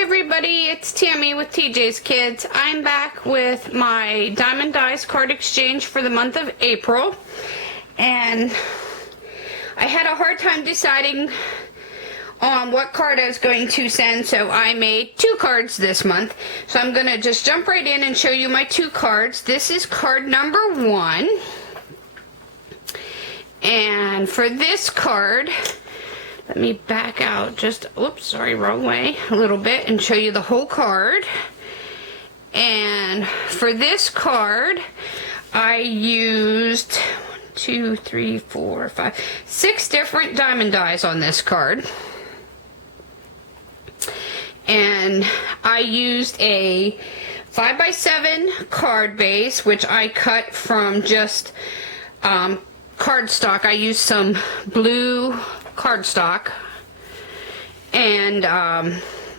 Hi everybody, it's Tammy with TJ's Kids. I'm back with my Diemond Dies Card exchange for the month of April. And I had a hard time deciding on what card I was going to send, so I made 2 cards this month. So I'm going to just jump right in and show you my 2 cards. This is card number 1. And for this card, let me back out just, oops, sorry, wrong way, a little bit and show you the whole card. And for this card, I used 6 different diamond dies on this card. And I used a 5x7 card base, which I cut from just cardstock. I used some blue cardstock, and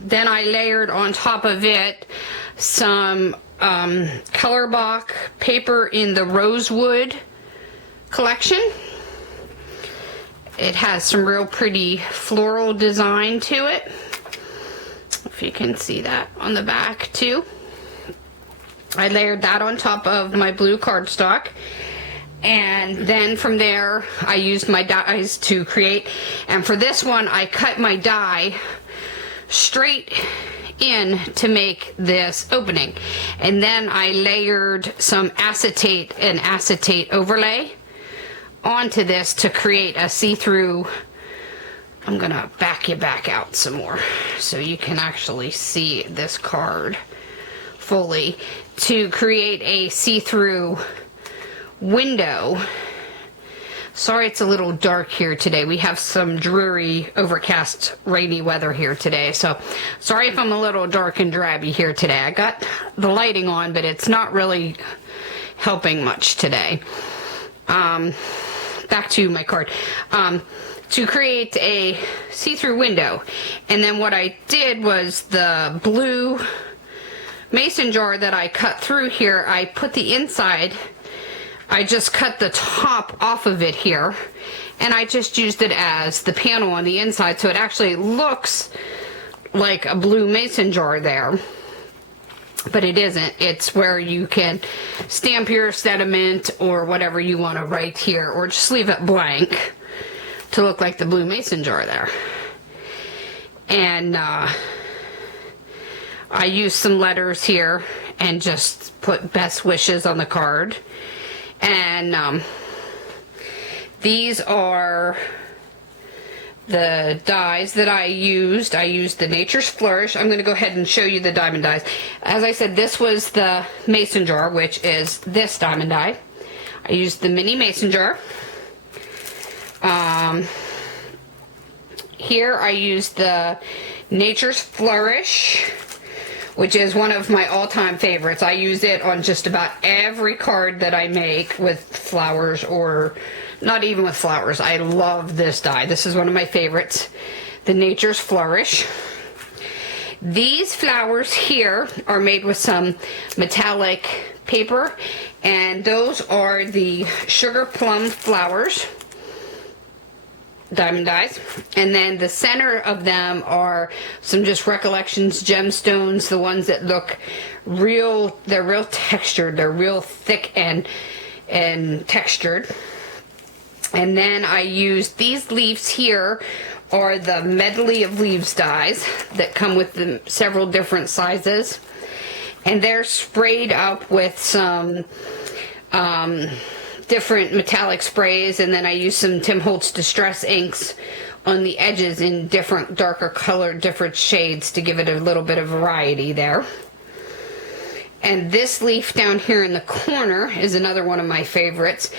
then I layered on top of it some color block paper in the rosewood collection. It has some real pretty floral design to it, if you can see that on the back too. I layered that on top of my blue cardstock. And then from there, I used my dies to create. And for this one, I cut my die straight in to make this opening. And then I layered some acetate and acetate overlay onto this to create a see-through. I'm gonna back you back out some more so you can actually see this card fully, to create a see-through window. Sorry it's a little dark here today. We have some dreary, overcast, rainy weather here today, so sorry if I'm a little dark and drabby here today. I got the lighting on, but it's not really helping much today. Back to my card. To create a see-through window, and then what I did was the blue mason jar that I cut through here, I put the inside, I just cut the top off of it here, and I just used it as the panel on the inside, so it actually looks like a blue mason jar there, but it isn't. It's where you can stamp your sentiment or whatever you want to write here, or just leave it blank to look like the blue mason jar there. And I used some letters here and just put best wishes on the card. And these are the dies that I used. I used the Nature's Flourish. I'm going to go ahead and show you the diamond dies. As I said, this was the mason jar, which is this diamond die. I used the mini mason jar. Here I used the Nature's Flourish, which is one of my all-time favorites. I use it on just about every card that I make with flowers, or not even with flowers. I love this die. This is one of my favorites, the Nature's Flourish. These flowers here are made with some metallic paper, and those are the Sugar Plum flowers, diamond dies. And then the center of them are some just Recollections gemstones, the ones that look real, they're real textured, they're real thick and textured. And then I used these leaves here, are the Medley of Leaves dies that come with the several different sizes, and they're sprayed up with some different metallic sprays, and then I used some Tim Holtz Distress inks on the edges in different darker colored, different shades to give it a little bit of variety there. And this leaf down here in the corner is another one of my favorites.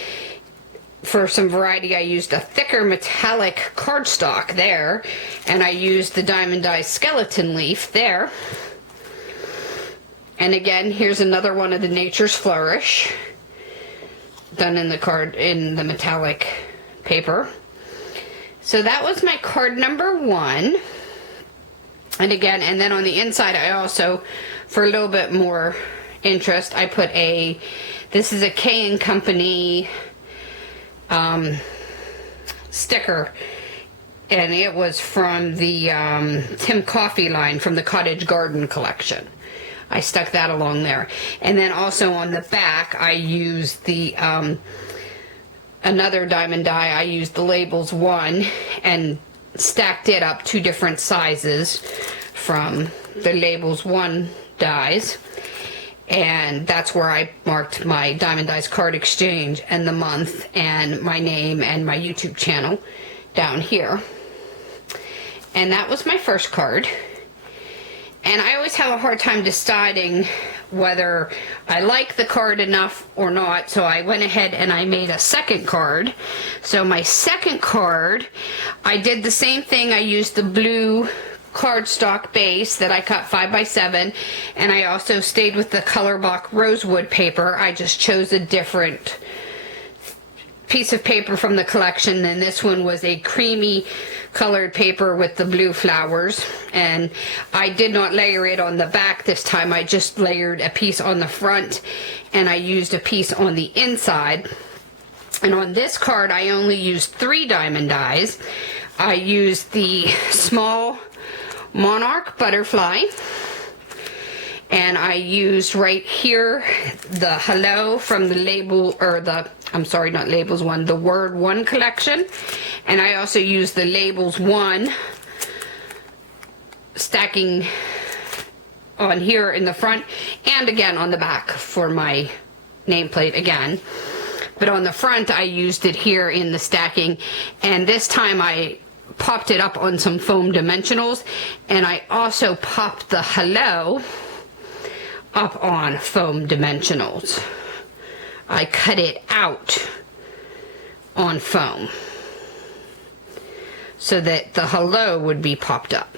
For some variety, I used a thicker metallic cardstock there, and I used the Diemond Dies skeleton leaf there. And again, here's another one of the Nature's Flourish, done in the card, in the metallic paper. So that was my card number 1. And again, and then on the inside, I also, for a little bit more interest, I put this is a K & Company sticker, and it was from the Tim Coffey line from the Cottage Garden collection. I stuck that along there. And then also on the back, I used the another diamond die. I used the Labels 1 and stacked it up 2 different sizes from the Labels 1 dies. And that's where I marked my Diemond Dies Card exchange and the month and my name and my YouTube channel down here. And that was my first card. And I always have a hard time deciding whether I like the card enough or not, so I went ahead and I made a second card. So my second card, I did the same thing. I used the blue cardstock base that I cut 5x7, and I also stayed with the color block rosewood paper. I just chose a different piece of paper from the collection, and this one was a creamy colored paper with the blue flowers, and I did not layer it on the back this time. I just layered a piece on the front, and I used a piece on the inside. And on this card I only used 3 diamond dies. I used the small monarch butterfly, and I used right here the hello from the label, or the, I'm sorry, not Labels 1, the Word 1 collection. And I also used the Labels 1 stacking on here in the front and again on the back for my nameplate again. But on the front I used it here in the stacking, and this time I popped it up on some foam dimensionals, and I also popped the hello up on foam dimensionals. I cut it out on foam so that the hello would be popped up.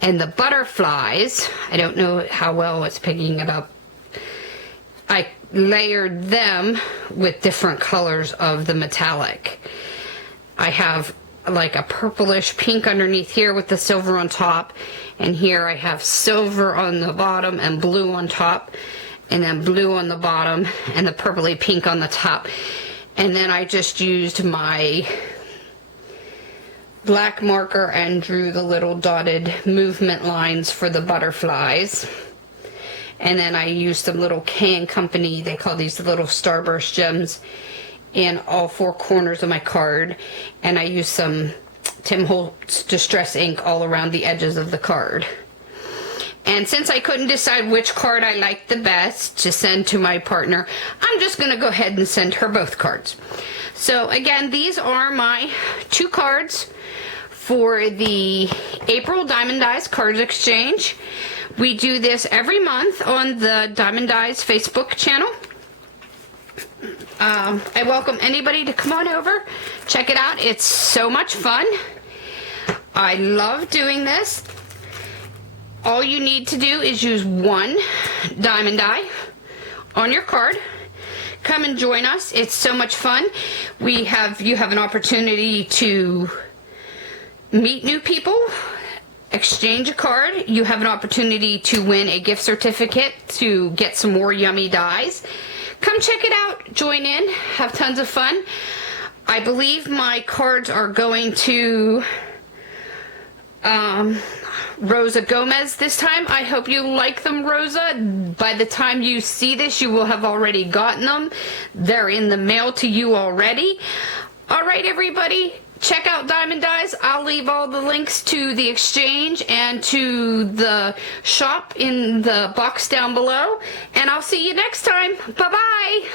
And the butterflies, I don't know how well it's picking it up, I layered them with different colors of the metallic. I have like a purplish pink underneath here with the silver on top, and here I have silver on the bottom and blue on top, and then blue on the bottom and the purpley pink on the top. And then I just used my black marker and drew the little dotted movement lines for the butterflies. And then I used some little K & Company, they call these the little starburst gems, in all 4 corners of my card. And I used some Tim Holtz Distress ink all around the edges of the card. And since I couldn't decide which card I liked the best to send to my partner, I'm just going to go ahead and send her both cards. So again, these are my 2 cards for the April Diemond Dies Cards Exchange. We do this every month on the Diemond Dies Facebook channel. I welcome anybody to come on over, check it out. It's so much fun. I love doing this. All you need to do is use 1 diamond die on your card. Come and join us. It's so much fun. You have an opportunity to meet new people, exchange a card. You have an opportunity to win a gift certificate to get some more yummy dies. Come check it out, join in, have tons of fun. I believe my cards are going to Rosa Gomez this time. I hope you like them, Rosa. By the time you see this, you will have already gotten them. They're in the mail to you already. All right, everybody, check out Diemond Dies. I'll leave all the links to the exchange and to the shop in the box down below. And I'll see you next time. Bye-bye.